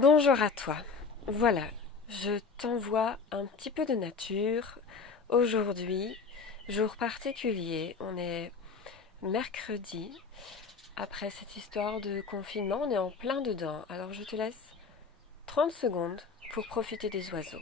Bonjour à toi. Voilà, je t'envoie un petit peu de nature. Aujourd'hui, jour particulier, on est mercredi. Après cette histoire de confinement, on est en plein dedans. Alors je te laisse 30 secondes pour profiter des oiseaux.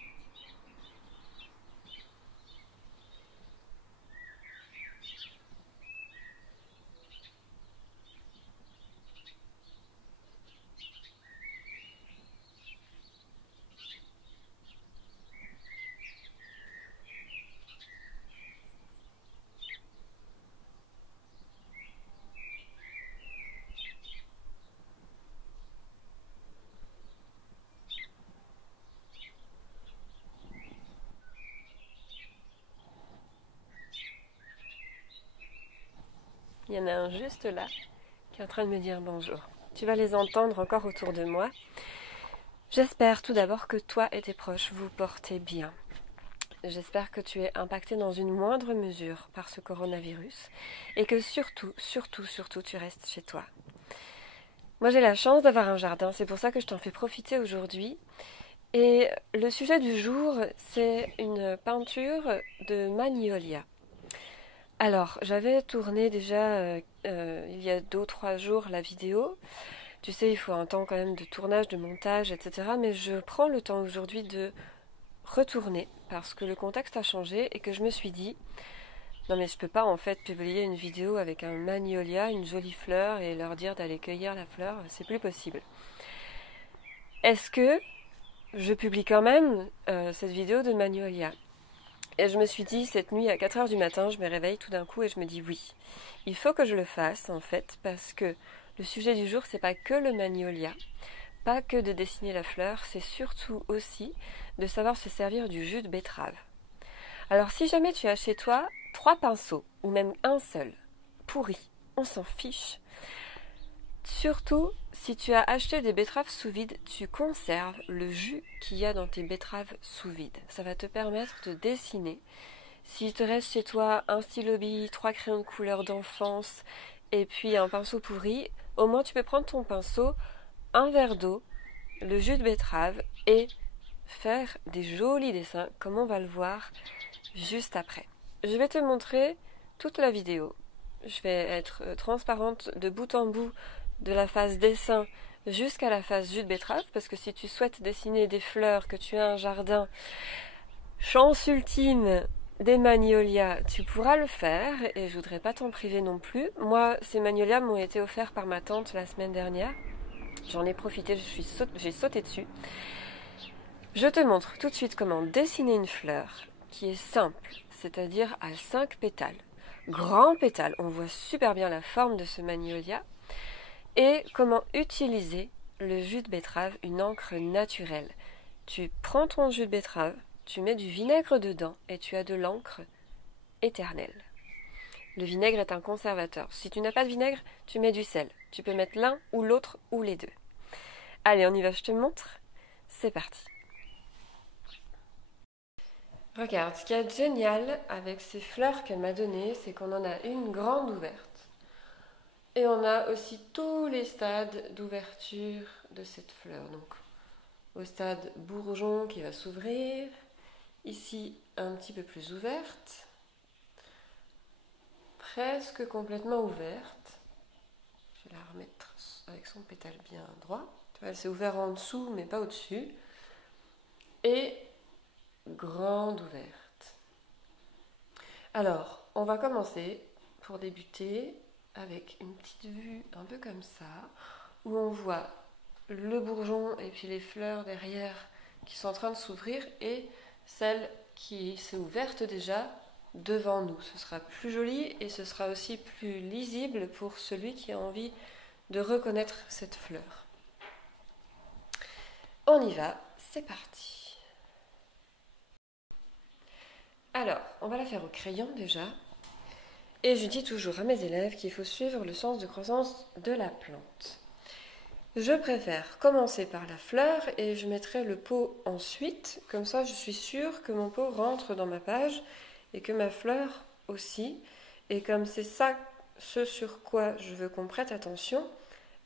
Il y en a un juste là qui est en train de me dire bonjour. Tu vas les entendre encore autour de moi. J'espère tout d'abord que toi et tes proches vous portez bien. J'espère que tu es impacté dans une moindre mesure par ce coronavirus et que surtout, tu restes chez toi. Moi j'ai la chance d'avoir un jardin, c'est pour ça que je t'en fais profiter aujourd'hui. Et le sujet du jour, c'est une peinture de Magnolia. Alors, j'avais tourné déjà il y a 2 ou 3 jours la vidéo. Tu sais, il faut un temps quand même de tournage, de montage, etc. Mais je prends le temps aujourd'hui de retourner parce que le contexte a changé et que je me suis dit non mais je peux pas en fait publier une vidéo avec un magnolia, une jolie fleur et leur dire d'aller cueillir la fleur, c'est plus possible. Est-ce que je publie quand même cette vidéo de magnolia? Et je me suis dit cette nuit à 4 heures du matin, je me réveille tout d'un coup et je me dis oui, il faut que je le fasse en fait parce que le sujet du jour c'est pas que le magnolia, pas que de dessiner la fleur, c'est surtout aussi de savoir se servir du jus de betterave. Alors si jamais tu as chez toi 3 pinceaux, ou même un seul, pourri, on s'en fiche. Surtout, si tu as acheté des betteraves sous vide, tu conserves le jus qu'il y a dans tes betteraves sous vide. Ça va te permettre de dessiner. S'il te reste chez toi un stylo bille, 3 crayons de couleur d'enfance, et puis un pinceau pourri, au moins tu peux prendre ton pinceau, un verre d'eau, le jus de betterave, et faire des jolis dessins, comme on va le voir juste après. Je vais te montrer toute la vidéo. Je vais être transparente de bout en bout de la phase dessin jusqu'à la phase jus de betterave parce que si tu souhaites dessiner des fleurs, que tu as un jardin, chance ultime des magnolias, tu pourras le faire et je voudrais pas t'en priver non plus. Moi, ces magnolias m'ont été offerts par ma tante la semaine dernière. J'en ai profité, j'ai sauté dessus. Je te montre tout de suite comment dessiner une fleur qui est simple, c'est-à-dire à 5 pétales. Grand pétale, on voit super bien la forme de ce magnolia. Et comment utiliser le jus de betterave, une encre naturelle. Tu prends ton jus de betterave, tu mets du vinaigre dedans et tu as de l'encre éternelle. Le vinaigre est un conservateur. Si tu n'as pas de vinaigre, tu mets du sel. Tu peux mettre l'un ou l'autre ou les deux. Allez, on y va, je te montre. C'est parti. Regarde, ce qui est génial avec ces fleurs qu'elle m'a données, c'est qu'on en a une grande ouverte. Et on a aussi tous les stades d'ouverture de cette fleur. Donc, au stade bourgeon qui va s'ouvrir, ici un petit peu plus ouverte, presque complètement ouverte. Je vais la remettre avec son pétale bien droit. Tu vois, elle s'est ouverte en dessous, mais pas au-dessus. Et grande ouverte. Alors, on va commencer pour débuter avec une petite vue un peu comme ça, où on voit le bourgeon et puis les fleurs derrière qui sont en train de s'ouvrir et celle qui s'est ouverte déjà devant nous. Ce sera plus joli et ce sera aussi plus lisible pour celui qui a envie de reconnaître cette fleur. On y va, c'est parti. Alors, on va la faire au crayon déjà. Et je dis toujours à mes élèves qu'il faut suivre le sens de croissance de la plante. Je préfère commencer par la fleur et je mettrai le pot ensuite. Comme ça, je suis sûre que mon pot rentre dans ma page et que ma fleur aussi. Et comme c'est ça, ce sur quoi je veux qu'on prête attention,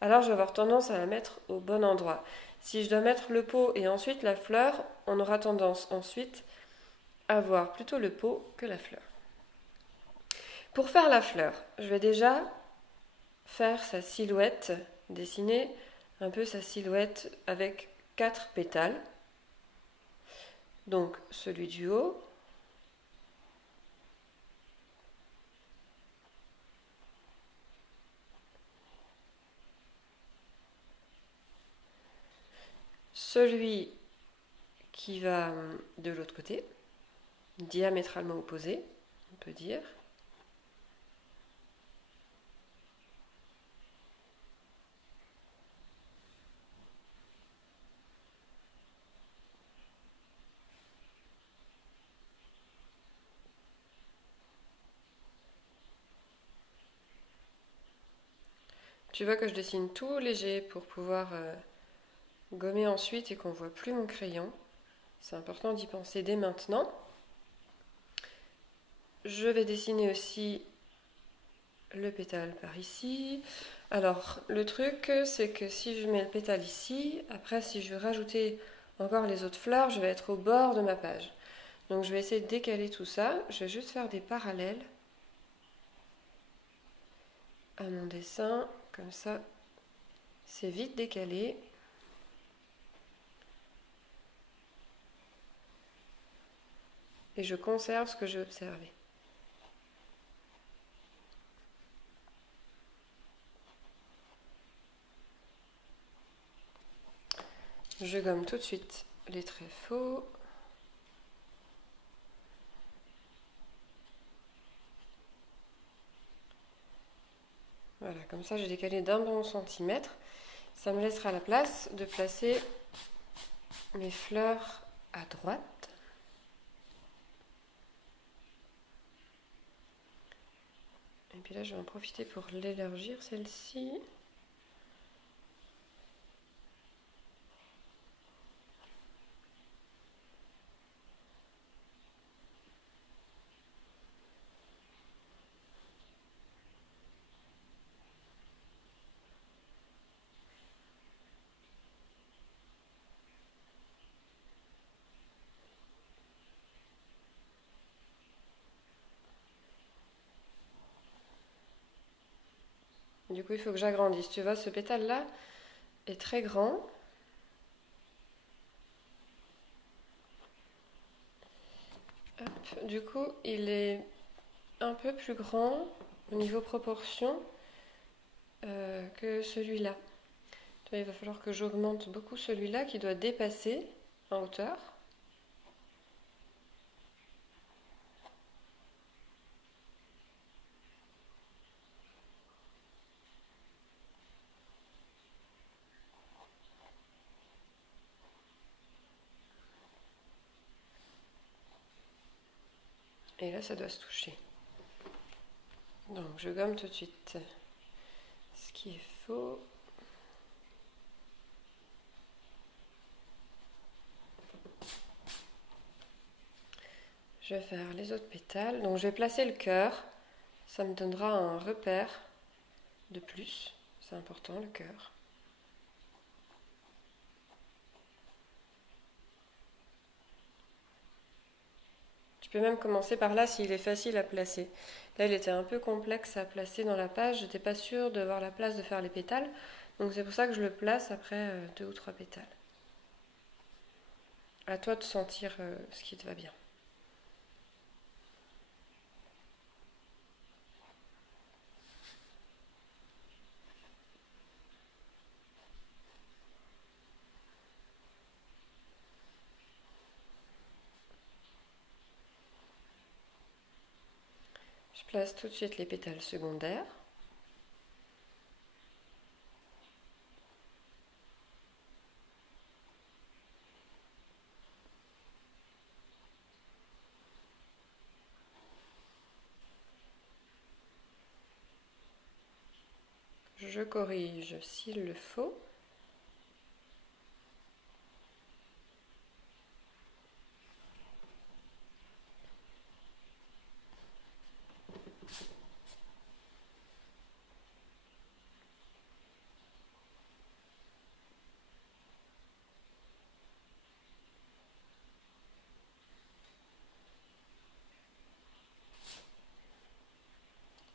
alors je vais avoir tendance à la mettre au bon endroit. Si je dois mettre le pot et ensuite la fleur, on aura tendance ensuite à voir plutôt le pot que la fleur. Pour faire la fleur, je vais déjà faire sa silhouette, dessiner un peu sa silhouette avec 4 pétales. Donc celui du haut, celui qui va de l'autre côté, diamétralement opposé, on peut dire. Tu vois que je dessine tout léger pour pouvoir gommer ensuite et qu'on ne voit plus mon crayon. C'est important d'y penser dès maintenant. Je vais dessiner aussi le pétale par ici. Alors, le truc, c'est que si je mets le pétale ici, après, si je veux rajouter encore les autres fleurs, je vais être au bord de ma page. Donc, je vais essayer de décaler tout ça. Je vais juste faire des parallèles à mon dessin. Comme ça, c'est vite décalé. Et je conserve ce que j'ai observé. Je gomme tout de suite les traits faux. Voilà, comme ça j'ai décalé d'un bon centimètre. Ça me laissera la place de placer mes fleurs à droite. Et puis là je vais en profiter pour l'élargir celle-ci. Du coup, il faut que j'agrandisse. Tu vois, ce pétale-là est très grand. Hop. Du coup, il est un peu plus grand au niveau proportion que celui-là. Il va falloir que j'augmente beaucoup celui-là qui doit dépasser en hauteur. Et là, ça doit se toucher. Donc, je gomme tout de suite ce qui est faux. Je vais faire les autres pétales. Donc, je vais placer le cœur. Ça me donnera un repère de plus. C'est important, le cœur. Tu peux même commencer par là s'il est facile à placer. Là, il était un peu complexe à placer dans la page. J'étais pas sûre d'avoir la place de faire les pétales. Donc c'est pour ça que je le place après 2 ou 3 pétales. À toi de sentir ce qui te va bien. Je place tout de suite les pétales secondaires. Je corrige s'il le faut.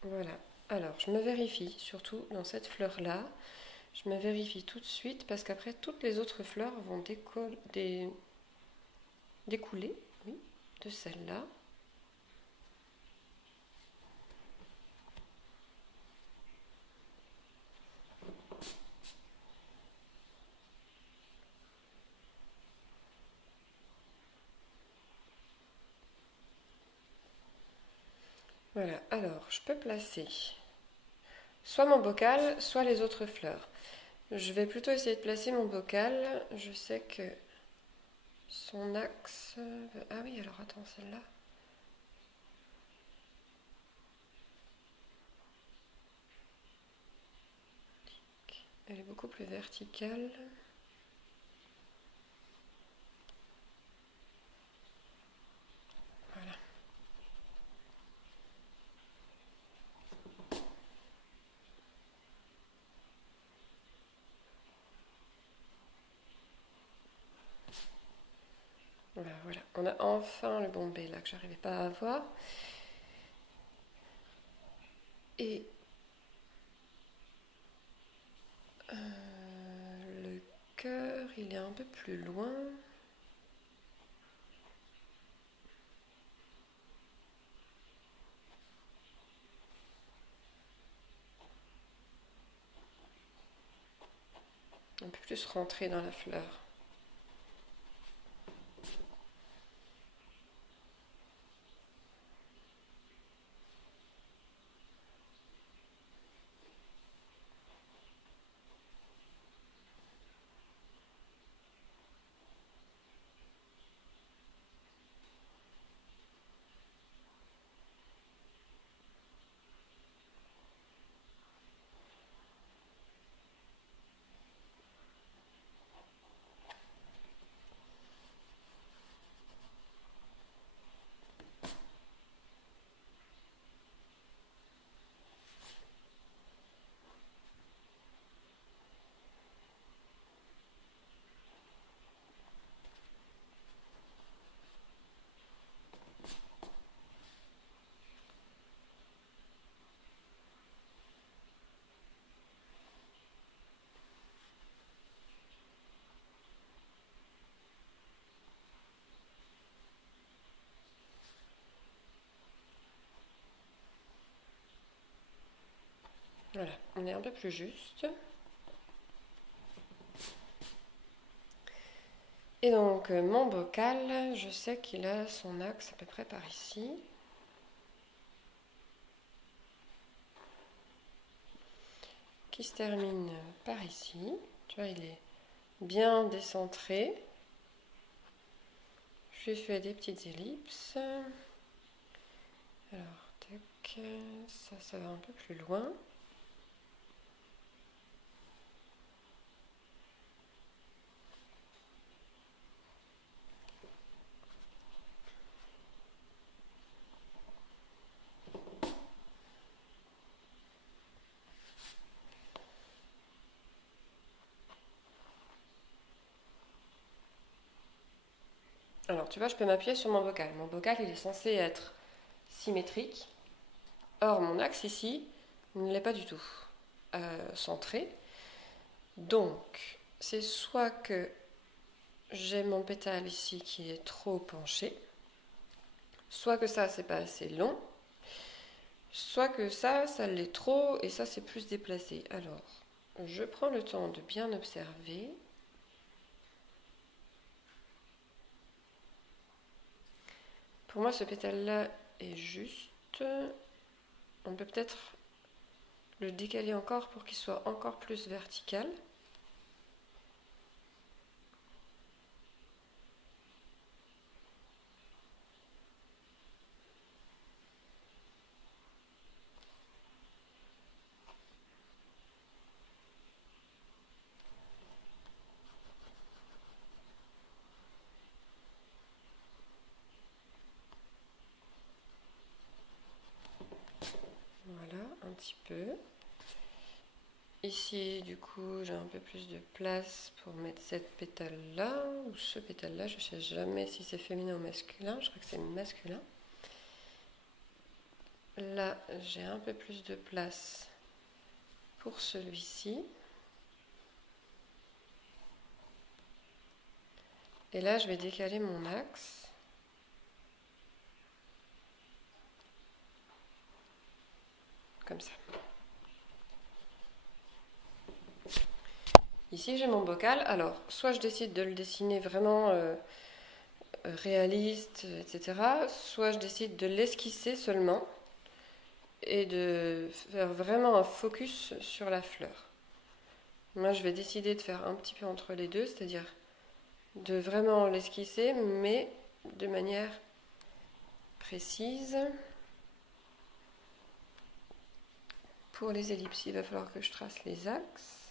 Voilà. Alors, je me vérifie, surtout dans cette fleur-là. Je me vérifie tout de suite parce qu'après, toutes les autres fleurs vont découler, oui, de celle-là. Voilà, alors je peux placer soit mon bocal, soit les autres fleurs. Je vais plutôt essayer de placer mon bocal. Je sais que son axe... Ah oui, alors attends, celle-là. Elle est beaucoup plus verticale. Voilà. Voilà, on a enfin le bombé là que j'arrivais pas à avoir. Et le cœur, il est un peu plus loin. Un peu plus rentré dans la fleur. Voilà, on est un peu plus juste. Et donc mon bocal, je sais qu'il a son axe à peu près par ici. Qui se termine par ici. Tu vois, il est bien décentré. Je lui fais des petites ellipses. Alors, tac, ça va un peu plus loin. Alors, tu vois, je peux m'appuyer sur mon bocal. Mon bocal, il est censé être symétrique. Or, mon axe ici ne l'est pas du tout centré. Donc, c'est soit que j'ai mon pétale ici qui est trop penché, soit que ça, c'est pas assez long, soit que ça l'est trop et ça, c'est plus déplacé. Alors, je prends le temps de bien observer. Pour moi, ce pétale-là est juste. On peut peut-être le décaler encore pour qu'il soit encore plus vertical. Voilà, un petit peu. Ici, du coup, j'ai un peu plus de place pour mettre cette pétale-là, ou ce pétale-là, je ne sais jamais si c'est féminin ou masculin, je crois que c'est masculin. Là, j'ai un peu plus de place pour celui-ci. Et là, je vais décaler mon axe. Comme ça. Ici, j'ai mon bocal. Alors, soit je décide de le dessiner vraiment réaliste, etc. Soit je décide de l'esquisser seulement et de faire vraiment un focus sur la fleur. Moi, je vais décider de faire un petit peu entre les deux, c'est-à-dire de vraiment l'esquisser, mais de manière précise. Pour les ellipses, il va falloir que je trace les axes.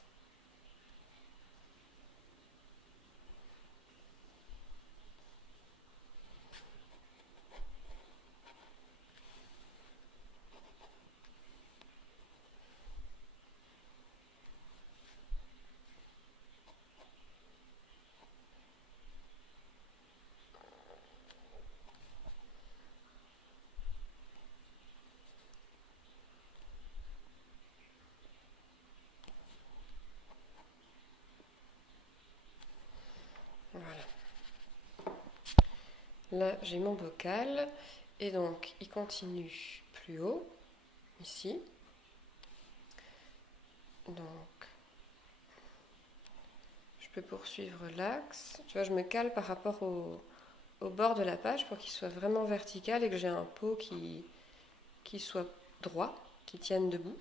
Voilà. Là, j'ai mon bocal. Et donc, il continue plus haut, ici. Donc, je peux poursuivre l'axe. Tu vois, je me cale par rapport au bord de la page pour qu'il soit vraiment vertical et que j'ai un pot qui soit droit, qui tienne debout.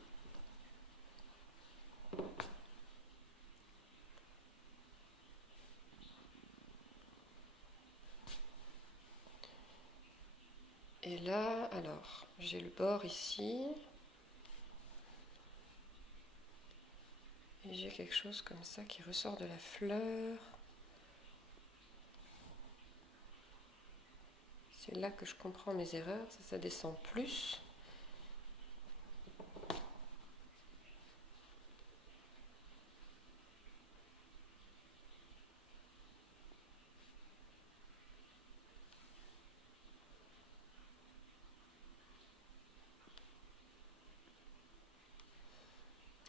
Et là, alors, j'ai le bord ici. Et j'ai quelque chose comme ça qui ressort de la fleur. C'est là que je comprends mes erreurs. Ça descend plus.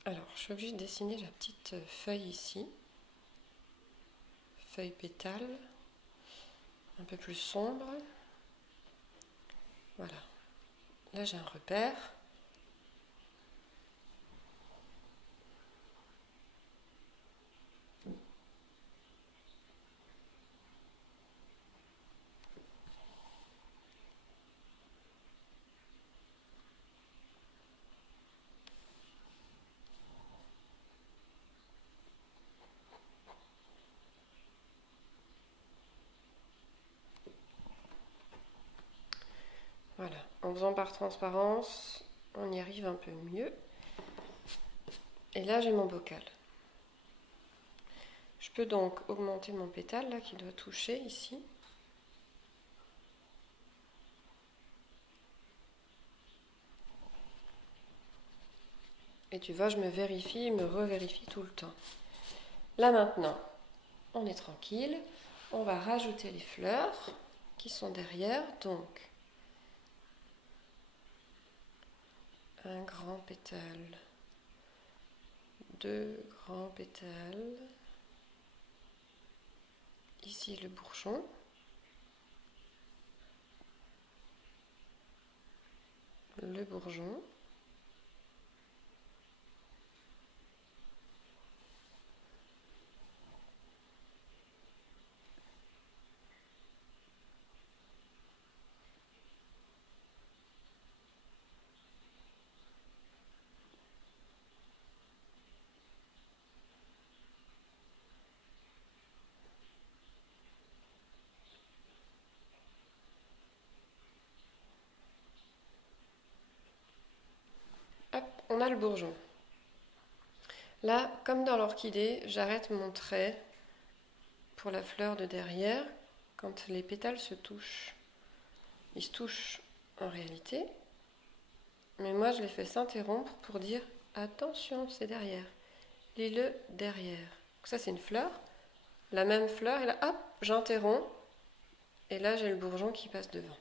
Alors, je suis obligée de dessiner la petite feuille ici. Feuille pétale. Un peu plus sombre. Voilà. Là, j'ai un repère. Voilà. En faisant par transparence, on y arrive un peu mieux. Et là, j'ai mon bocal. Je peux donc augmenter mon pétale, là, qui doit toucher ici. Et tu vois, je me vérifie, me revérifie tout le temps. Là maintenant, on est tranquille. On va rajouter les fleurs qui sont derrière. Donc, un grand pétale, deux grands pétales. Ici le bourgeon. Le bourgeon. Hop, on a le bourgeon. Là, comme dans l'orchidée, j'arrête mon trait pour la fleur de derrière quand les pétales se touchent. Ils se touchent en réalité, mais moi je les fais s'interrompre pour dire attention, c'est derrière. Lis-le derrière. Donc ça c'est une fleur, la même fleur, et là hop, j'interromps, et là j'ai le bourgeon qui passe devant.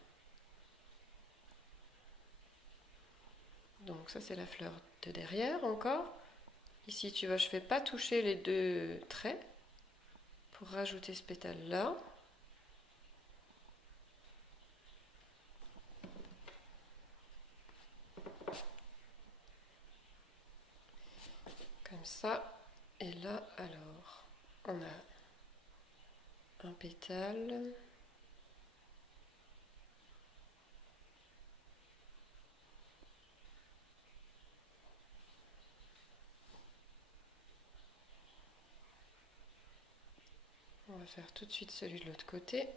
Donc ça c'est la fleur de derrière encore. Ici tu vois, je ne fais pas toucher les deux traits pour rajouter ce pétale là. Comme ça. Et là alors, on a un pétale. On va faire tout de suite celui de l'autre côté.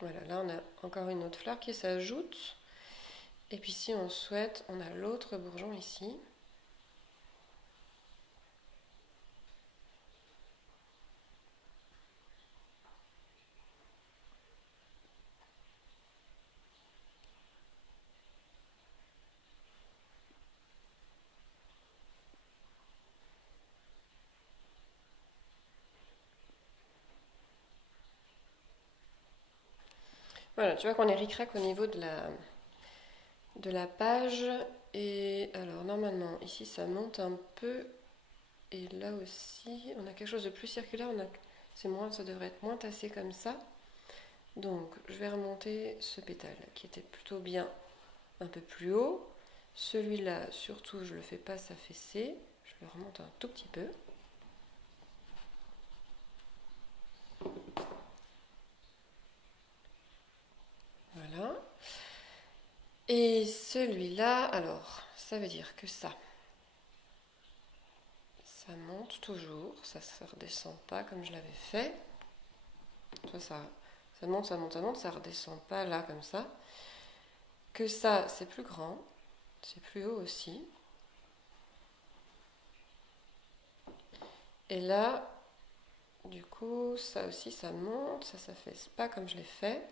Voilà, là on a encore une autre fleur qui s'ajoute. Et puis si on souhaite, on a l'autre bourgeon ici. Voilà, tu vois qu'on est ric-rac au niveau de la page. Et alors normalement, ici ça monte un peu. Et là aussi, on a quelque chose de plus circulaire. C'est moins, ça devrait être moins tassé comme ça. Donc je vais remonter ce pétale qui était plutôt bien un peu plus haut. Celui-là, surtout, je le fais pas s'affaisser. Je le remonte un tout petit peu. Voilà. Et celui-là, alors, ça veut dire que ça monte toujours, ça ne redescend pas comme je l'avais fait. Ça monte, ça monte, ça monte, ça redescend pas là comme ça. Que ça, c'est plus grand, c'est plus haut aussi. Et là, du coup, ça aussi, ça monte, ça s'affaisse pas comme je l'ai fait.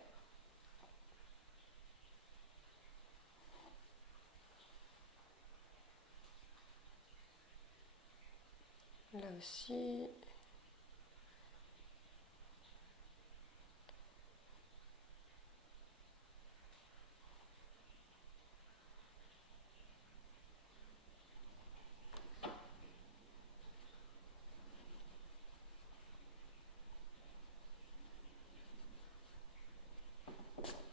Là aussi.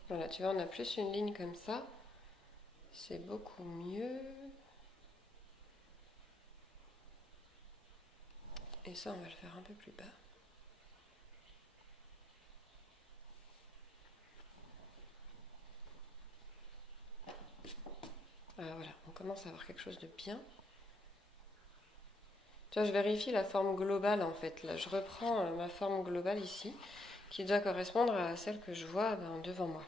Voilà, tu vois, on a plus une ligne comme ça. C'est beaucoup mieux. Et ça, on va le faire un peu plus bas. Voilà, on commence à avoir quelque chose de bien. Tu vois, je vérifie la forme globale en fait. Là, je reprends ma forme globale ici, qui doit correspondre à celle que je vois devant moi.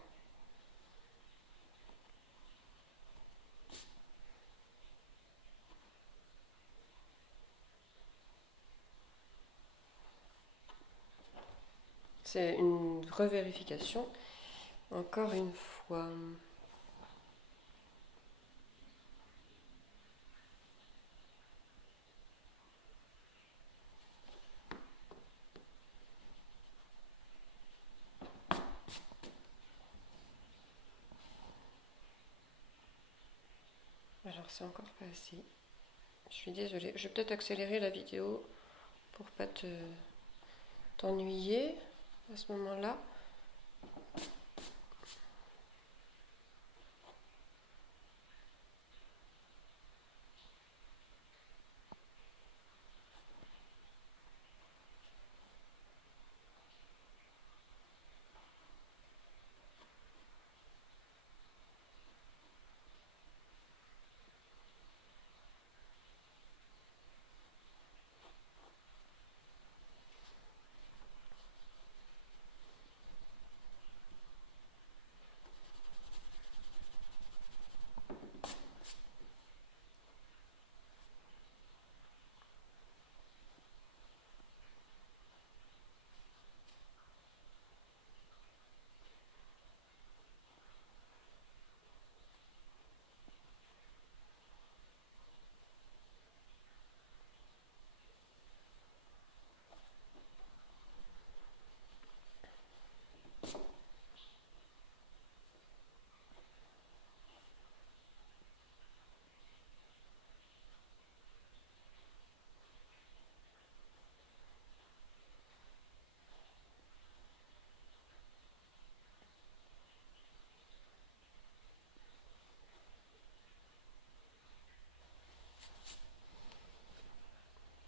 C'est une revérification, encore une fois. Alors c'est encore pas assez. Je suis désolée. Je vais peut-être accélérer la vidéo pour pas t'ennuyer à ce moment-là.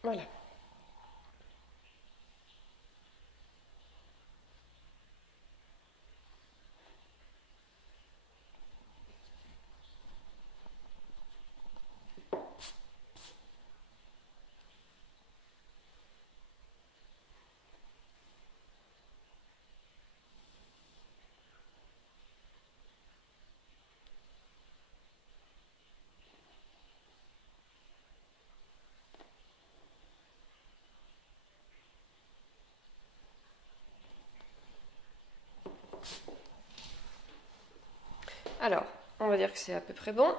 Voilà. Alors, on va dire que c'est à peu près bon,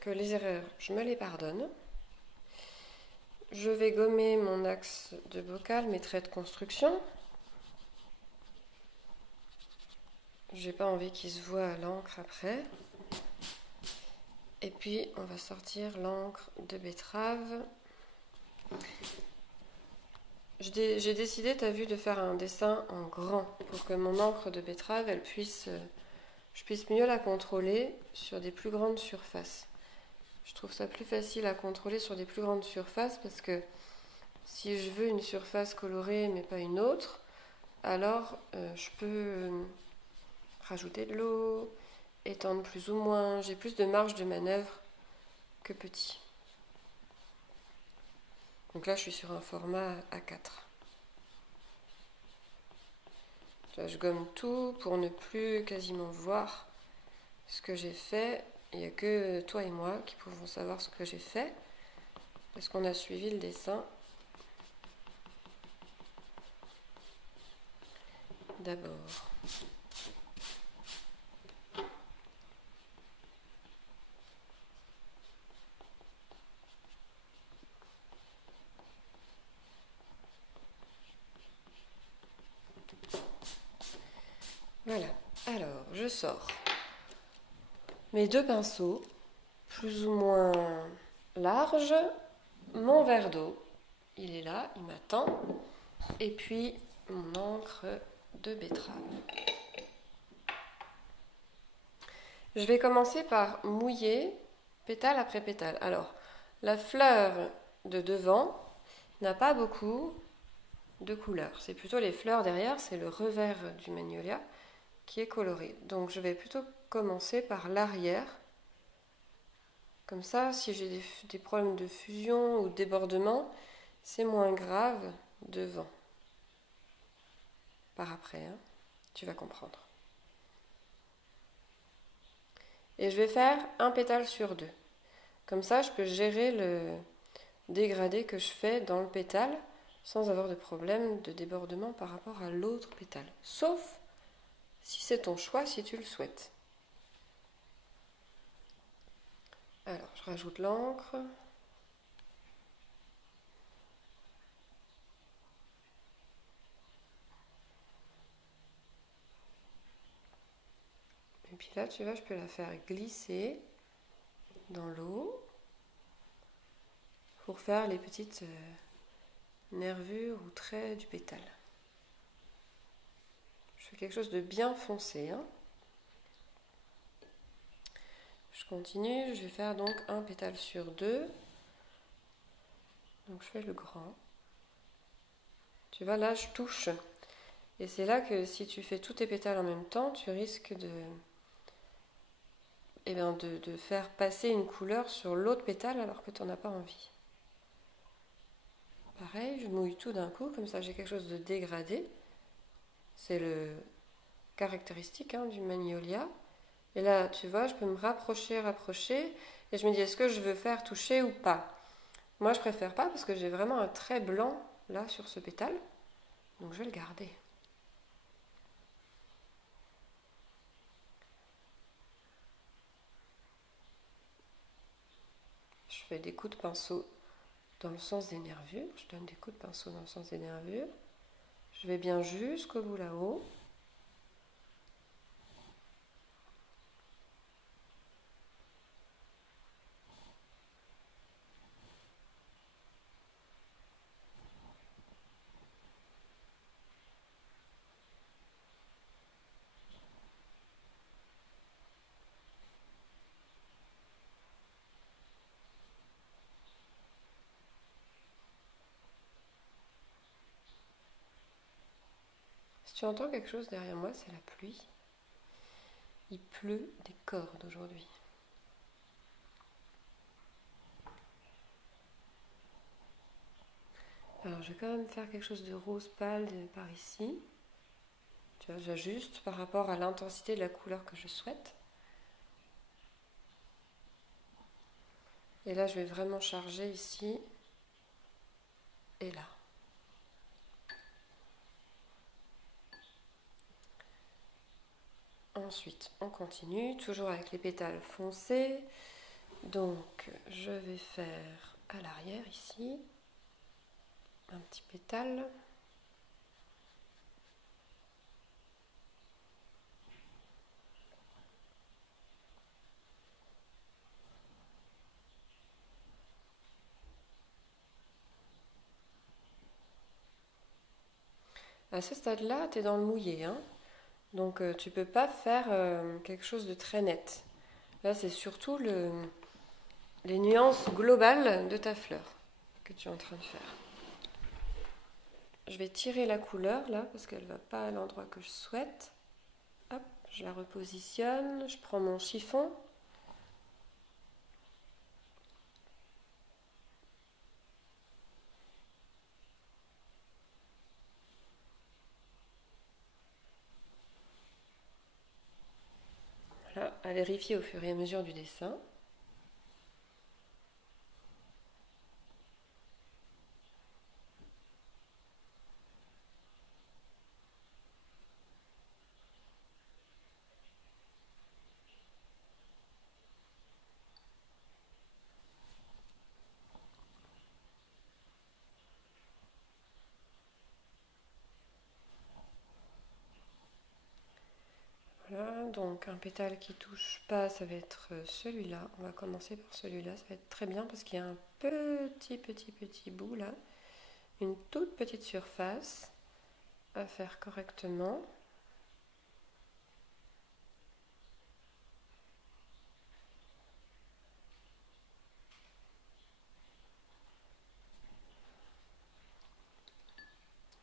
que les erreurs, je me les pardonne. Je vais gommer mon axe de bocal, mes traits de construction. J'ai pas envie qu'il se voit à l'encre après. Et puis, on va sortir l'encre de betterave. J'ai décidé, tu as vu, de faire un dessin en grand pour que mon encre de betterave, je puisse mieux la contrôler sur des plus grandes surfaces. Je trouve ça plus facile à contrôler sur des plus grandes surfaces parce que si je veux une surface colorée mais pas une autre, alors je peux rajouter de l'eau, étendre plus ou moins. J'ai plus de marge de manœuvre que petit. Donc là, je suis sur un format A4. Je gomme tout pour ne plus quasiment voir ce que j'ai fait. Il n'y a que toi et moi qui pouvons savoir ce que j'ai fait parce qu'on a suivi le dessin. D'abord. Voilà. Alors, je sors mes deux pinceaux, plus ou moins larges, mon verre d'eau, il est là, il m'attend, et puis mon encre de betterave. Je vais commencer par mouiller pétale après pétale. Alors, la fleur de devant n'a pas beaucoup de couleurs. C'est plutôt les fleurs derrière, c'est le revers du magnolia qui est coloré. Donc je vais plutôt commencer par l'arrière. Comme ça, si j'ai des problèmes de fusion ou de débordement, c'est moins grave devant. Par après, hein, tu vas comprendre. Et je vais faire un pétale sur deux. Comme ça, je peux gérer le dégradé que je fais dans le pétale sans avoir de problème de débordement par rapport à l'autre pétale. Sauf si c'est ton choix, si tu le souhaites. Alors, je rajoute l'encre. Et puis là, tu vois, je peux la faire glisser dans l'eau pour faire les petites nervures ou traits du pétale. Je fais quelque chose de bien foncé, hein. Je continue, je vais faire donc un pétale sur deux. Donc je fais le grand. Tu vois, là je touche. Et c'est là que si tu fais tous tes pétales en même temps, tu risques de faire passer une couleur sur l'autre pétale alors que tu n'en as pas envie. Pareil, je mouille tout d'un coup, comme ça j'ai quelque chose de dégradé. C'est le caractéristique, hein, du magnolia. Et là, tu vois, je peux me rapprocher, et je me dis, est-ce que je veux faire toucher ou pas? Moi, je préfère pas parce que j'ai vraiment un trait blanc là sur ce pétale, donc je vais le garder. Je fais des coups de pinceau dans le sens des nervures, je donne des coups de pinceau dans le sens des nervures. Je vais bien jusqu'au bout là-haut. Si tu entends quelque chose derrière moi, c'est la pluie. Il pleut des cordes aujourd'hui. Alors je vais quand même faire quelque chose de rose pâle par ici. Tu vois, j'ajuste par rapport à l'intensité de la couleur que je souhaite. Et là, je vais vraiment charger ici et là. Ensuite, on continue, toujours avec les pétales foncés. Donc, je vais faire à l'arrière ici un petit pétale. À ce stade-là, tu es dans le mouillé, hein. Donc tu peux pas faire quelque chose de très net. Là, c'est surtout les nuances globales de ta fleur que tu es en train de faire. Je vais tirer la couleur là parce qu'elle va pas à l'endroit que je souhaite. Hop, je la repositionne, je prends mon chiffon. Voilà, à vérifier au fur et à mesure du dessin. Voilà, donc un pétale qui touche pas, ça va être celui-là. On va commencer par celui-là, ça va être très bien parce qu'il y a un petit bout là, une toute petite surface à faire correctement.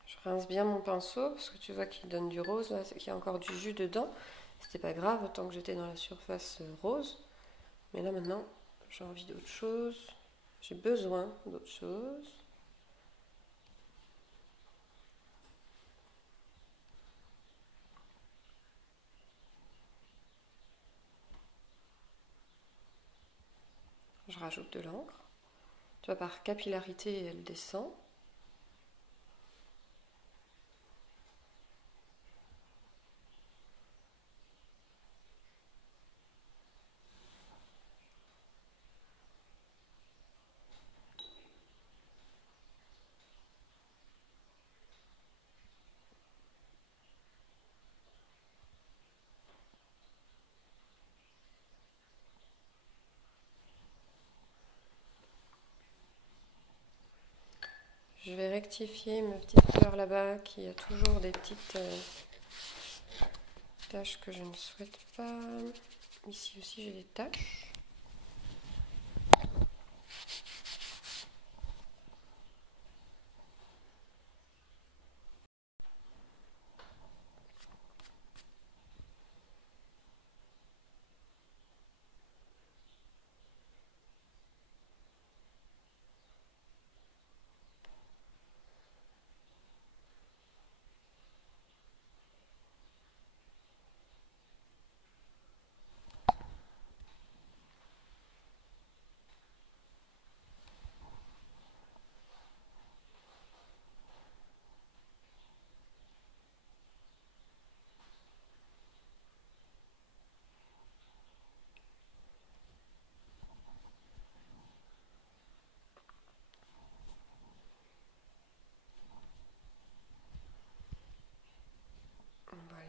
Je rince bien mon pinceau parce que tu vois qu'il donne du rose là, qu'il y a encore du jus dedans. C'était pas grave tant que j'étais dans la surface rose. Mais là maintenant, j'ai envie d'autre chose. J'ai besoin d'autre chose. Je rajoute de l'encre. Tu vois, par capillarité, elle descend. Je vais rectifier ma petite fleur là-bas qui a toujours des petites taches que je ne souhaite pas. Ici aussi j'ai des taches.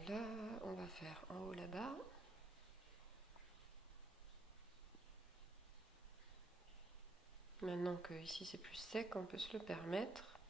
Voilà, on va faire en haut là-bas. Maintenant que ici c'est plus sec, on peut se le permettre.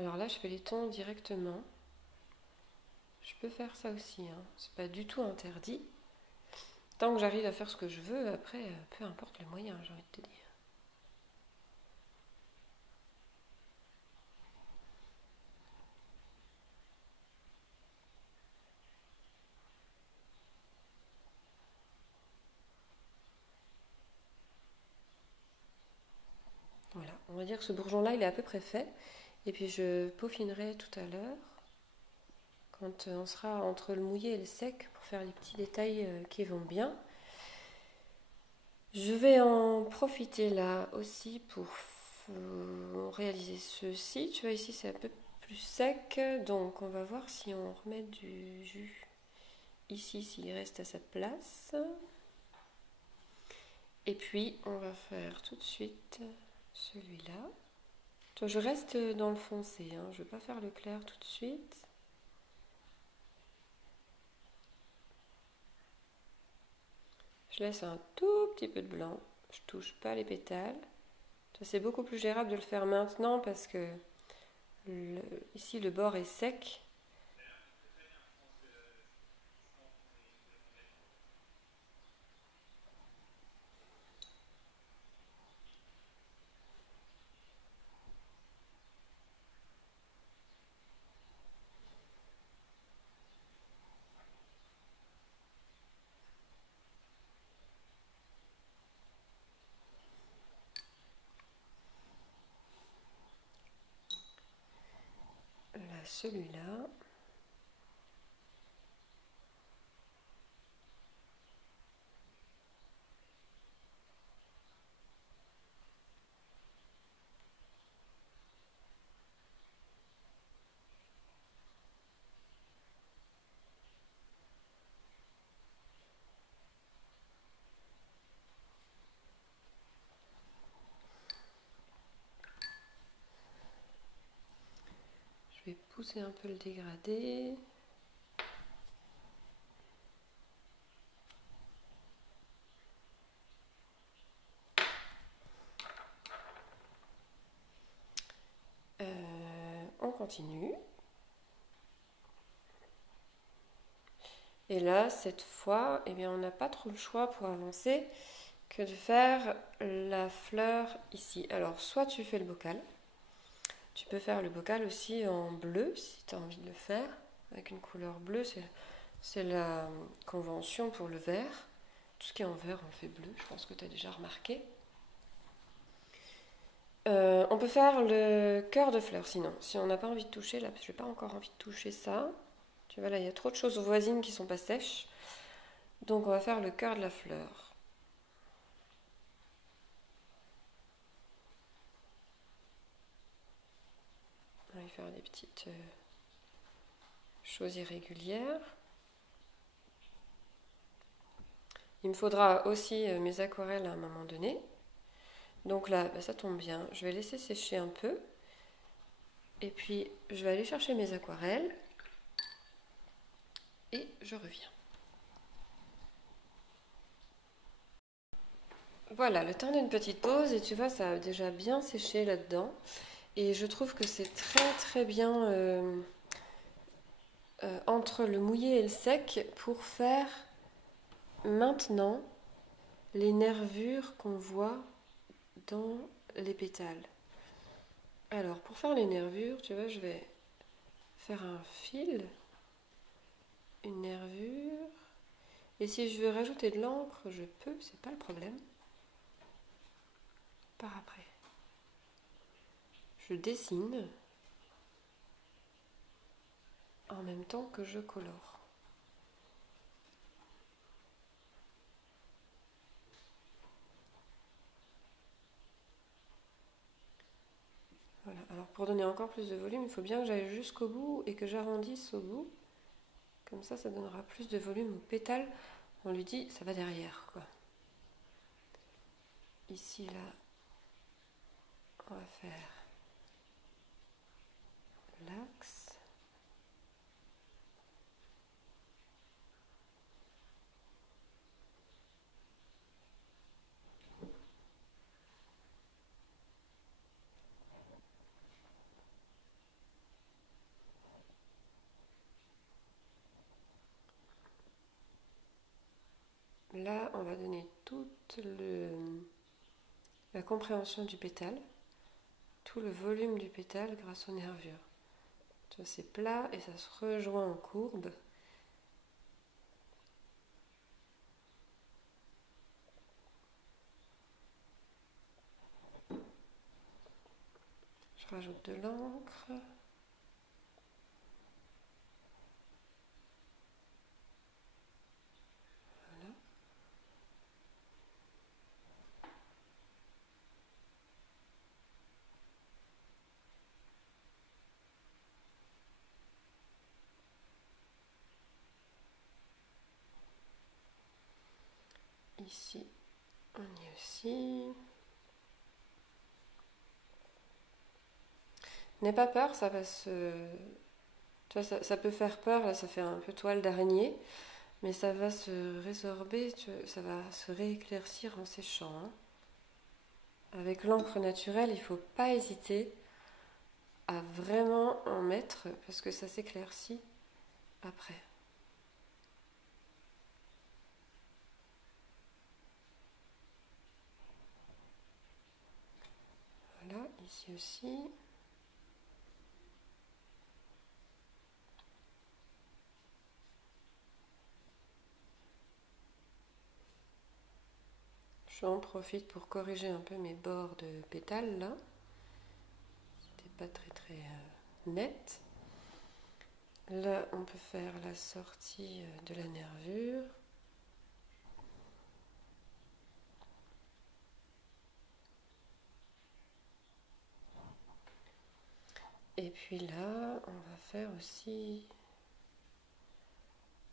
Alors là, je fais les tons directement. Je peux faire ça aussi, hein. C'est pas du tout interdit. Tant que j'arrive à faire ce que je veux, après, peu importe les moyens, j'ai envie de te dire. Voilà, on va dire que ce bourgeon-là, il est à peu près fait. Et puis je peaufinerai tout à l'heure, quand on sera entre le mouillé et le sec, pour faire les petits détails qui vont bien. Je vais en profiter là aussi pour réaliser ceci. Tu vois, ici c'est un peu plus sec, donc on va voir si on remet du jus ici, s'il reste à sa place. Et puis on va faire tout de suite celui-là. Toi, je reste dans le foncé, hein. Je ne vais pas faire le clair tout de suite. Je laisse un tout petit peu de blanc. Je touche pas les pétales. Ça, c'est beaucoup plus gérable de le faire maintenant parce que ici le bord est sec. Là, celui-là. Je vais pousser un peu le dégradé. On continue. Et là, cette fois, eh bien, on n'a pas trop le choix pour avancer que de faire la fleur ici. Alors, soit tu fais le bocal. Tu peux faire le bocal aussi en bleu si tu as envie de le faire. Avec une couleur bleue, c'est la convention pour le vert. Tout ce qui est en vert, on le fait bleu. Je pense que tu as déjà remarqué. On peut faire le cœur de fleur sinon. Si on n'a pas envie de toucher, là, parce que je n'ai pas encore envie de toucher ça. Tu vois, là, il y a trop de choses voisines qui sont pas sèches. Donc, on va faire le cœur de la fleur. On va y faire des petites choses irrégulières. Il me faudra aussi mes aquarelles à un moment donné. Donc là, bah, ça tombe bien. Je vais laisser sécher un peu. Et puis, je vais aller chercher mes aquarelles. Et je reviens. Voilà, le temps d'une petite pause. Et tu vois, ça a déjà bien séché là-dedans. Et je trouve que c'est très très bien entre le mouillé et le sec pour faire maintenant les nervures qu'on voit dans les pétales. Alors, pour faire les nervures, tu vois, je vais faire un fil, une nervure. Et si je veux rajouter de l'encre, je peux, c'est pas le problème. Par après, je dessine en même temps que je colore. Voilà, alors pour donner encore plus de volume, il faut bien que j'aille jusqu'au bout et que j'arrondisse au bout. Comme ça donnera plus de volume au pétale. On lui dit, ça va derrière, quoi. Ici, là, on va faire l'axe. Là, on va donner toute la compréhension du pétale, tout le volume du pétale grâce aux nervures. Tu vois, c'est plat et ça se rejoint en courbe. Je rajoute de l'encre. Voilà. Ici, on y est aussi. N'aie pas peur, ça va se... Tu vois, ça peut faire peur, là ça fait un peu toile d'araignée, mais ça va se résorber, ça va se rééclaircir en séchant. Hein. Avec l'encre naturelle, il ne faut pas hésiter à vraiment en mettre parce que ça s'éclaircit après. Voilà, ici aussi. J'en profite pour corriger un peu mes bords de pétales là. C'était pas très net. Là, on peut faire la sortie de la nervure. Et puis là, on va faire aussi...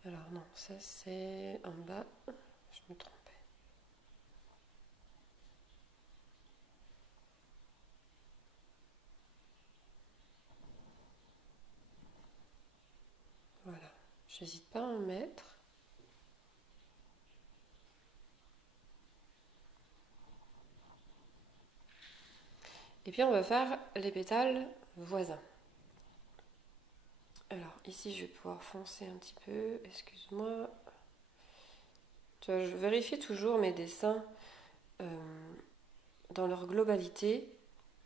Alors non, ça c'est en bas. Je me trompais. Voilà. J'hésite pas à en mettre. Et puis on va faire les pétales voisins. Alors ici je vais pouvoir foncer un petit peu, excuse-moi. Je vérifie toujours mes dessins dans leur globalité,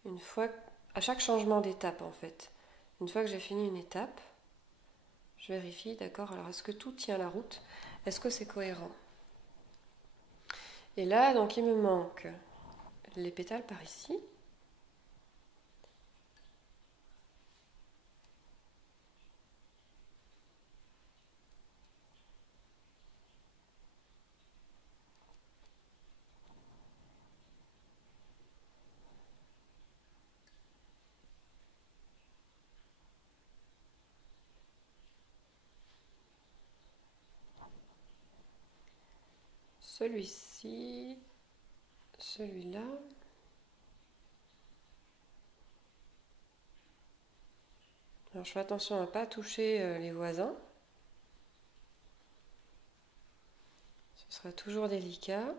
une fois, à chaque changement d'étape en fait. Une fois que j'ai fini une étape, je vérifie, d'accord, alors est-ce que tout tient la route? Est-ce que c'est cohérent? Et là, donc il me manque les pétales par ici. Celui-ci, celui-là. Alors je fais attention à ne pas toucher les voisins. Ce sera toujours délicat.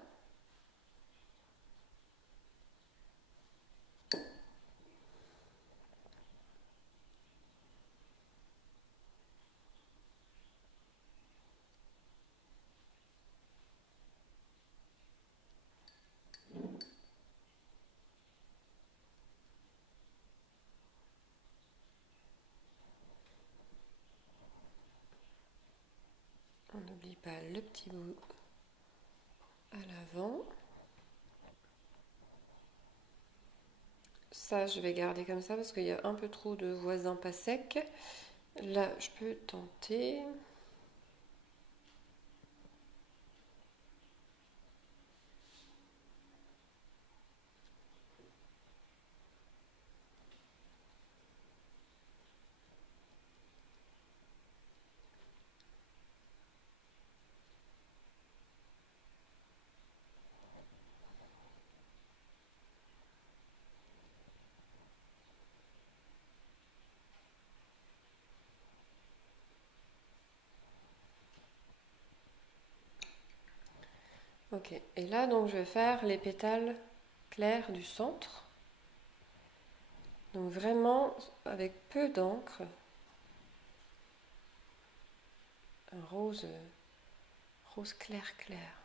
On n'oublie pas le petit bout à l'avant. Ça, je vais garder comme ça parce qu'il y a un peu trop de voisins pas secs. Là, je peux tenter. Ok, et là donc je vais faire les pétales clairs du centre. Donc vraiment avec peu d'encre. Un rose clair clair.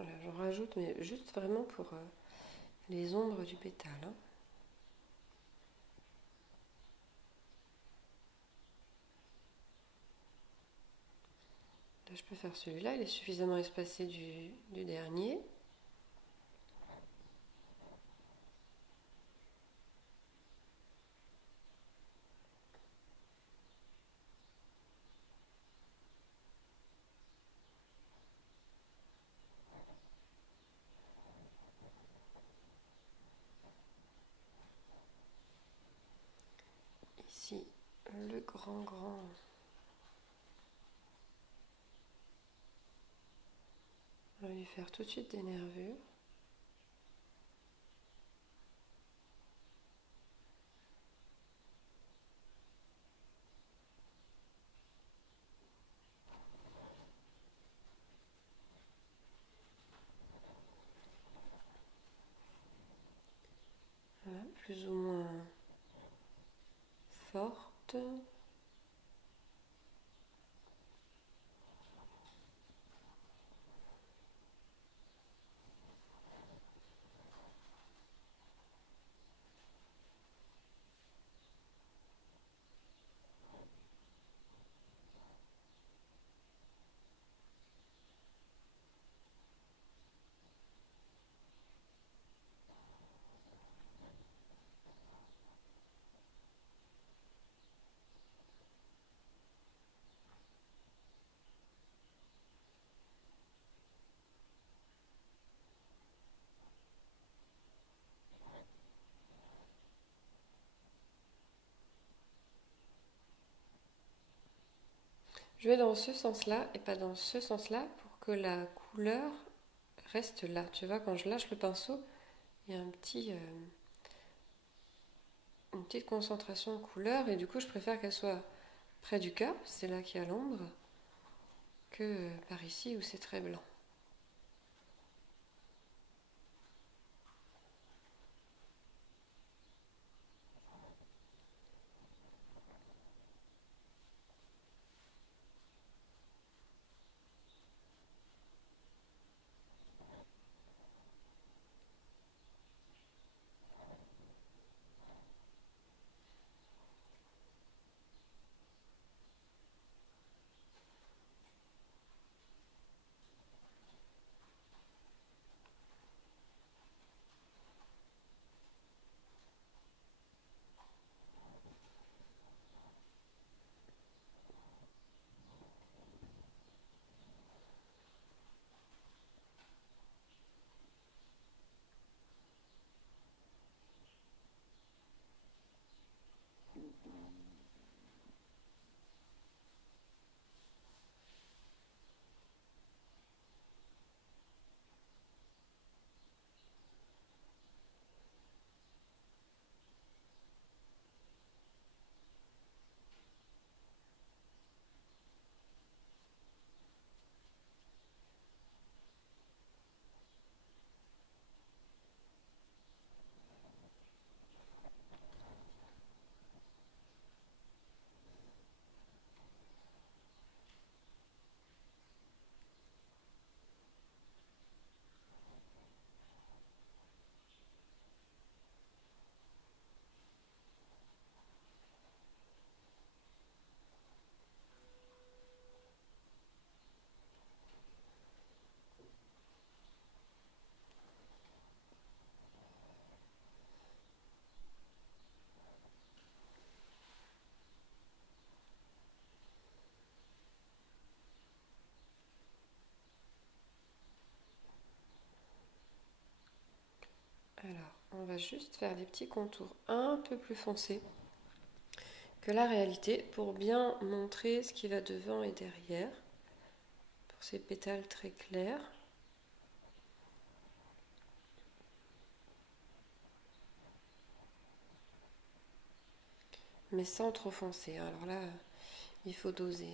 Voilà, j'en rajoute, mais juste vraiment pour les ombres du pétale. Hein. Là, je peux faire celui-là, il est suffisamment espacé du dernier. Ici, le grand. On va lui faire tout de suite des nervures. Voilà, plus ou moins forte. Je vais dans ce sens-là et pas dans ce sens-là pour que la couleur reste là. Tu vois, quand je lâche le pinceau, il y a une petite concentration de couleur et du coup, je préfère qu'elle soit près du cœur, c'est là qu'il y a l'ombre, que par ici où c'est très blanc. Alors, on va juste faire des petits contours un peu plus foncés que la réalité pour bien montrer ce qui va devant et derrière pour ces pétales très clairs. Mais sans trop foncer. Alors là, il faut doser.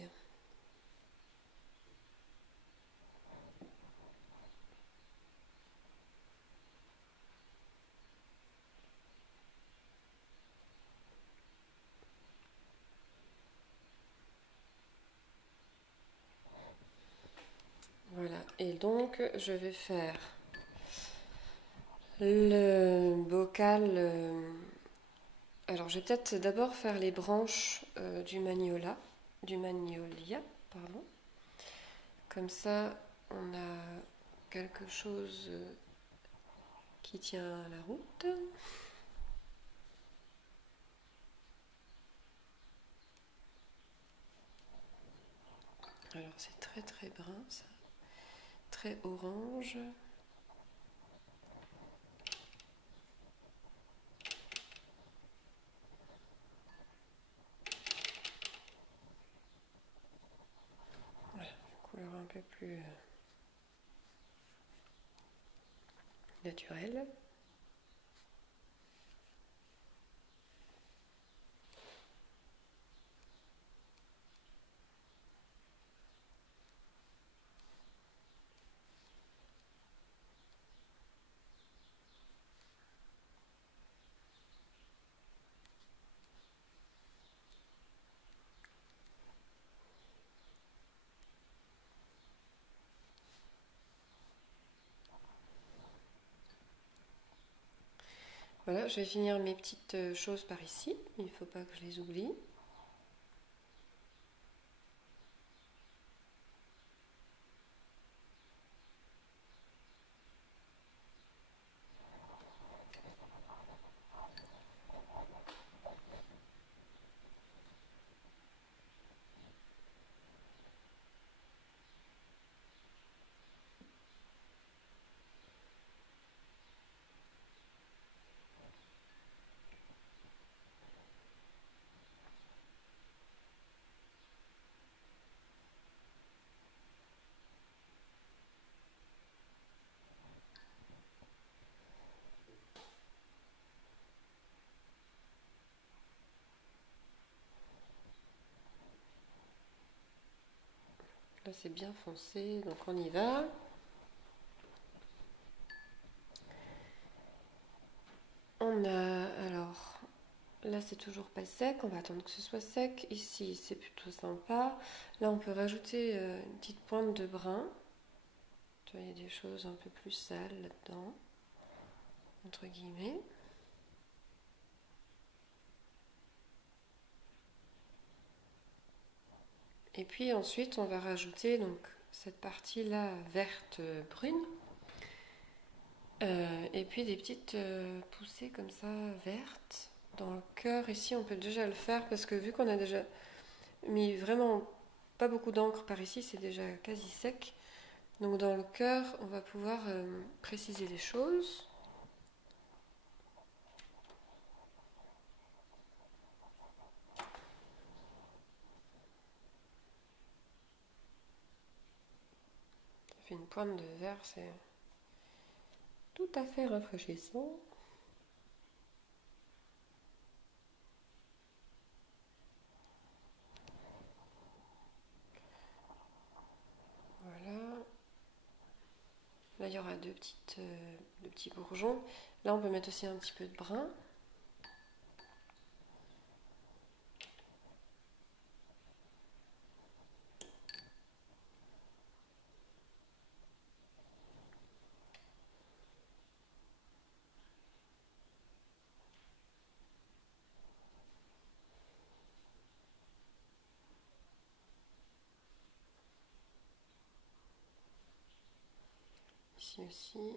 Voilà. Et donc je vais faire le bocal. Alors je vais peut-être d'abord faire les branches du magnolia, pardon. Comme ça, on a quelque chose qui tient la route. Alors c'est très très brun ça, très orange. Voilà, une couleur un peu plus naturelle. Voilà, je vais finir mes petites choses par ici. Il ne faut pas que je les oublie. Là c'est bien foncé, donc on y va. On a alors là c'est toujours pas sec, on va attendre que ce soit sec. Ici c'est plutôt sympa. Là on peut rajouter une petite pointe de brun. Tu vois, il y a des choses un peu plus sales là-dedans, entre guillemets. Et puis ensuite on va rajouter donc cette partie-là verte brune. Et puis des petites poussées comme ça vertes dans le cœur. Ici on peut déjà le faire parce que vu qu'on a déjà mis vraiment pas beaucoup d'encre par ici, c'est déjà quasi sec. Donc dans le cœur on va pouvoir préciser les choses. Ça fait une pointe de vert, c'est tout à fait rafraîchissant. Voilà. Là, il y aura deux petits bourgeons. Là, on peut mettre aussi un petit peu de brun. Ici aussi.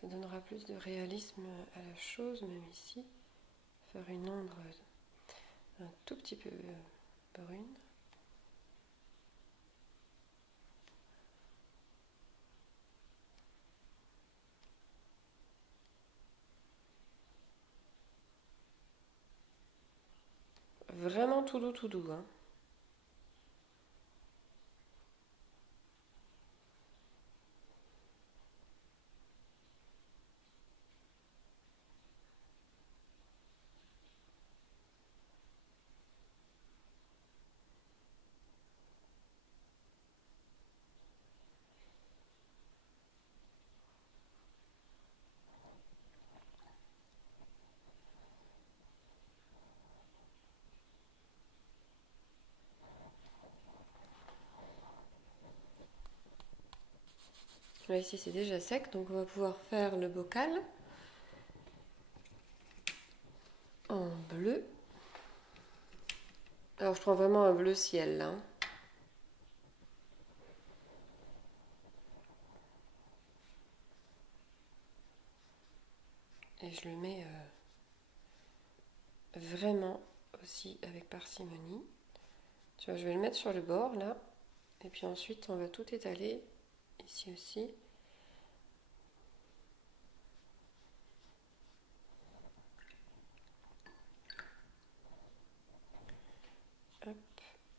Ça donnera plus de réalisme à la chose, même ici. Faire une ombre un tout petit peu brune. Vraiment tout doux, hein. Là ici c'est déjà sec, donc on va pouvoir faire le bocal en bleu. Alors je prends vraiment un bleu ciel là. Et je le mets vraiment aussi avec parcimonie. Tu vois, je vais le mettre sur le bord là. Et puis ensuite on va tout étaler ici aussi. Hop.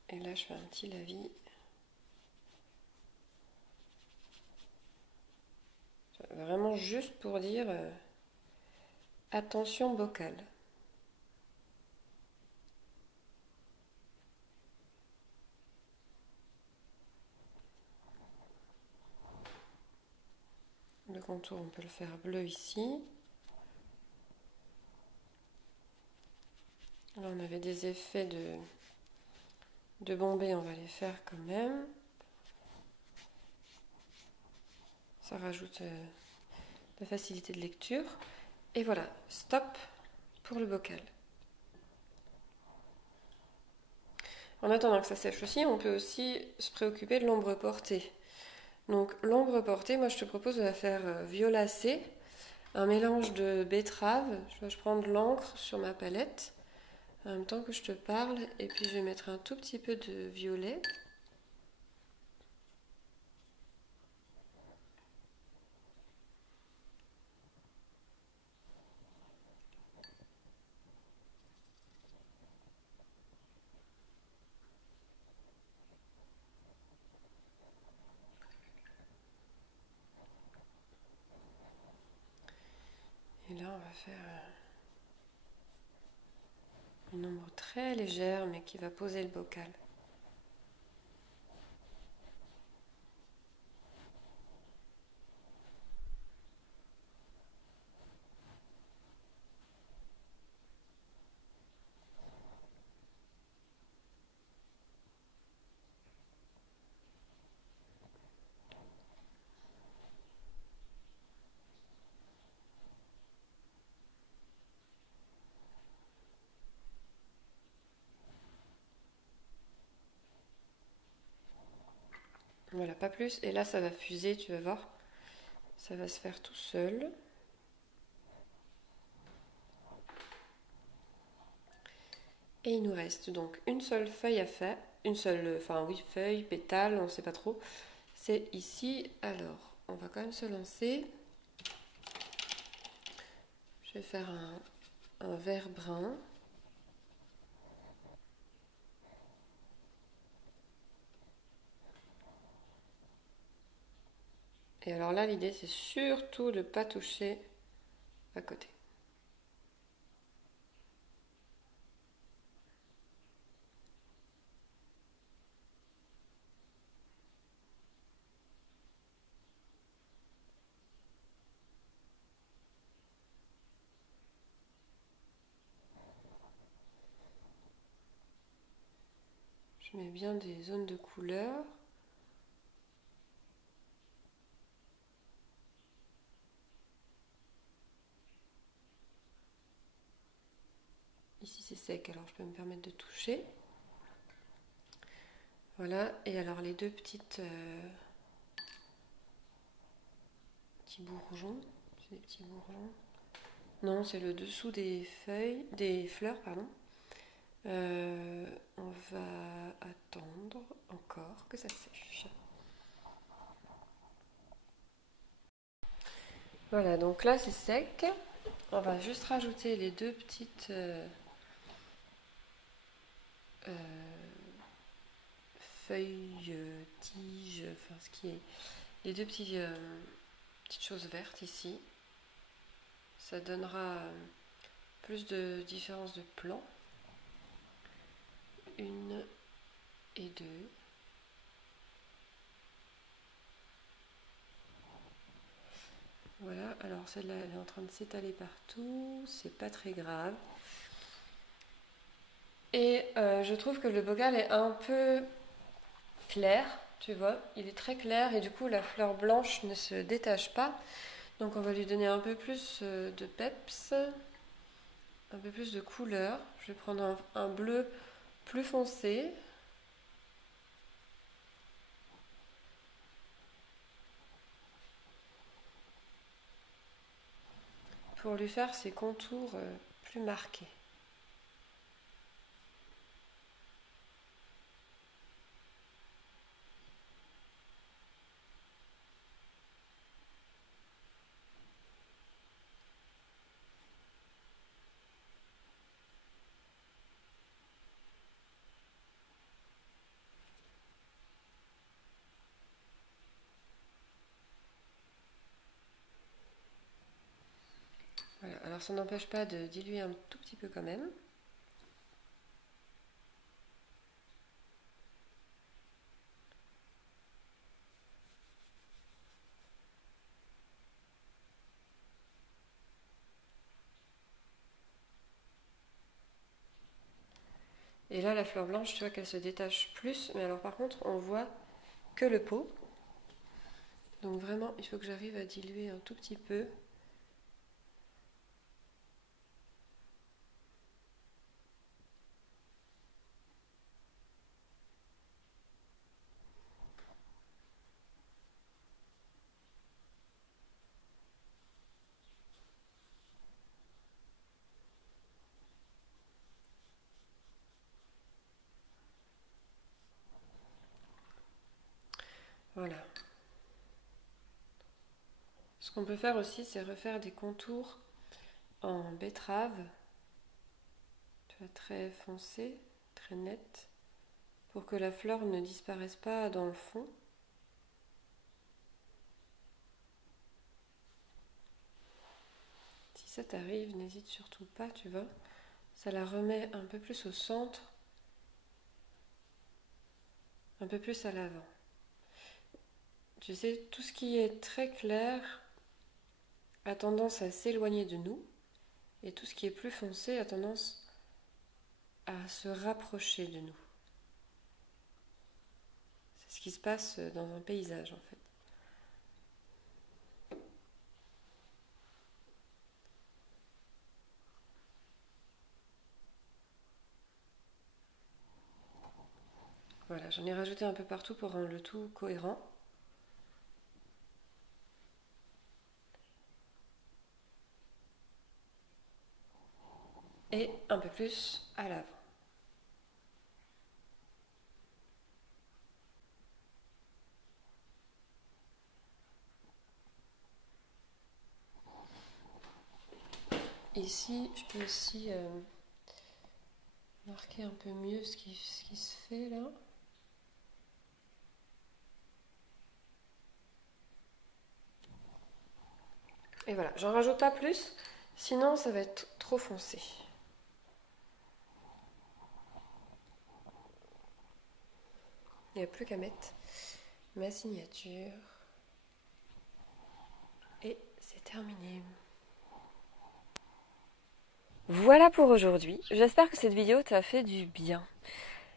Et là je fais un petit lavis. Vraiment juste pour dire attention bocal. Le contour, on peut le faire bleu ici. Là, on avait des effets de bombée, on va les faire quand même. Ça rajoute de la facilité de lecture. Et voilà, stop pour le bocal. En attendant que ça sèche aussi, on peut aussi se préoccuper de l'ombre portée. Donc l'ombre portée, moi je te propose de la faire violacée, un mélange de betterave. Je prends de l'encre sur ma palette en même temps que je te parle, et puis je vais mettre un tout petit peu de violet. Et là, on va faire une ombre très légère, mais qui va poser le bocal. Voilà, pas plus. Et là, ça va fuser, tu vas voir. Ça va se faire tout seul. Et il nous reste donc une seule feuille à faire. Une seule, enfin oui, feuille, pétale, on ne sait pas trop. C'est ici. Alors, on va quand même se lancer. Je vais faire un vert brun. Et alors là, l'idée, c'est surtout de ne pas toucher à côté. Je mets bien des zones de couleur. Ici c'est sec, alors je peux me permettre de toucher. Voilà, et alors les deux petits bourgeons, c'est des petits bourgeons. Non, c'est le dessous des feuilles, des fleurs, pardon. On va attendre encore que ça sèche. Voilà, donc là c'est sec. On va juste rajouter les deux petites feuilles, tiges, enfin ce qui est les deux petites choses vertes ici. Ça donnera plus de différence de plan. Une et deux. Voilà, alors celle-là elle est en train de s'étaler partout, c'est pas très grave. Et je trouve que le bocal est un peu clair, tu vois, il est très clair et du coup la fleur blanche ne se détache pas. Donc on va lui donner un peu plus de peps, un peu plus de couleur. Je vais prendre un bleu plus foncé. Pour lui faire ses contours plus marqués. Voilà. Alors ça n'empêche pas de diluer un tout petit peu quand même. Et là, la fleur blanche, tu vois qu'elle se détache plus. Mais alors par contre, on voit que le pot. Donc vraiment, il faut que j'arrive à diluer un tout petit peu. Voilà. Ce qu'on peut faire aussi, c'est refaire des contours en betterave. Tu vois, très foncé, très net, pour que la fleur ne disparaisse pas dans le fond. Si ça t'arrive, n'hésite surtout pas, tu vois. Ça la remet un peu plus au centre, un peu plus à l'avant. Tu sais, tout ce qui est très clair a tendance à s'éloigner de nous, et tout ce qui est plus foncé a tendance à se rapprocher de nous. C'est ce qui se passe dans un paysage en fait. Voilà, j'en ai rajouté un peu partout pour rendre le tout cohérent. Et un peu plus à l'avant. Ici, je peux aussi marquer un peu mieux ce qui se fait là. Et voilà, j'en rajoute pas plus, sinon ça va être trop foncé. Il n'y a plus qu'à mettre ma signature. Et c'est terminé. Voilà pour aujourd'hui. J'espère que cette vidéo t'a fait du bien.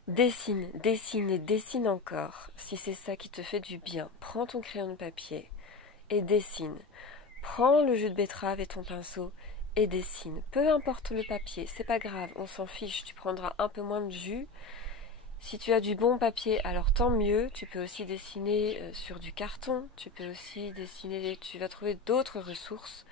Dessine, dessine et dessine encore. Si c'est ça qui te fait du bien, prends ton crayon de papier et dessine. Prends le jus de betterave et ton pinceau et dessine. Peu importe le papier, c'est pas grave, on s'en fiche, tu prendras un peu moins de jus. Si tu as du bon papier, alors tant mieux. Tu peux aussi dessiner sur du carton, tu peux aussi dessiner, tu vas trouver d'autres ressources.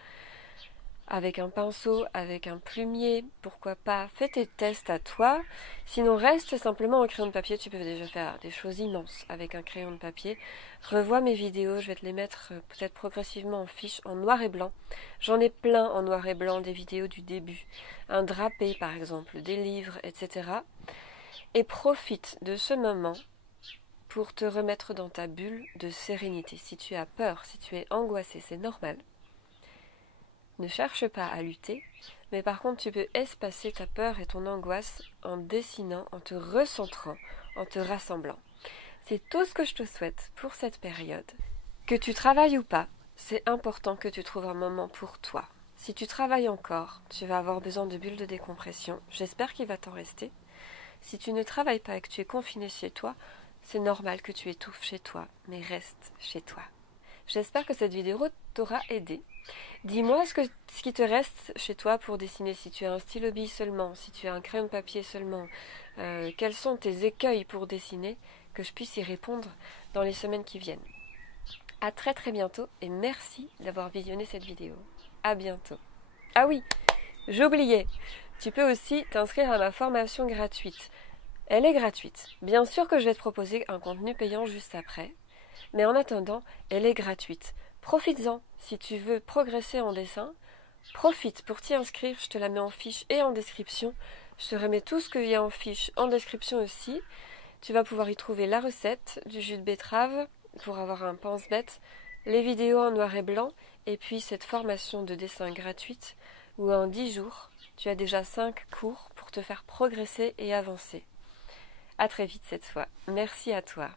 Avec un pinceau, avec un plumier, pourquoi pas. Fais tes tests à toi. Sinon, reste simplement en crayon de papier. Tu peux déjà faire des choses immenses avec un crayon de papier. Revois mes vidéos, je vais te les mettre peut-être progressivement en fiche en noir et blanc. J'en ai plein en noir et blanc, des vidéos du début. Un drapé par exemple, des livres, etc. Et profite de ce moment pour te remettre dans ta bulle de sérénité. Si tu as peur, si tu es angoissé, c'est normal. Ne cherche pas à lutter, mais par contre tu peux espacer ta peur et ton angoisse en dessinant, en te recentrant, en te rassemblant. C'est tout ce que je te souhaite pour cette période. Que tu travailles ou pas, c'est important que tu trouves un moment pour toi. Si tu travailles encore, tu vas avoir besoin de bulles de décompression. J'espère qu'il va t'en rester. Si tu ne travailles pas et que tu es confiné chez toi, C'est normal que tu étouffes chez toi, mais reste chez toi. J'espère que cette vidéo t'aura aidé. Dis-moi ce qui te reste chez toi pour dessiner, si tu as un stylo bille seulement, si tu as un crayon de papier seulement, quels sont tes écueils pour dessiner, que je puisse y répondre dans les semaines qui viennent. À très très bientôt et merci d'avoir visionné cette vidéo. À bientôt. Ah oui, j'oubliais, tu peux aussi t'inscrire à ma formation gratuite. Elle est gratuite. Bien sûr que je vais te proposer un contenu payant juste après, mais en attendant, elle est gratuite. Profites-en si tu veux progresser en dessin. Profite pour t'y inscrire, je te la mets en fiche et en description. Je te remets tout ce qu'il y a en fiche en description aussi. Tu vas pouvoir y trouver la recette du jus de betterave pour avoir un pense-bête, les vidéos en noir et blanc, et puis cette formation de dessin gratuite où en 10 jours, tu as déjà 5 cours pour te faire progresser et avancer. À très vite cette fois. Merci à toi.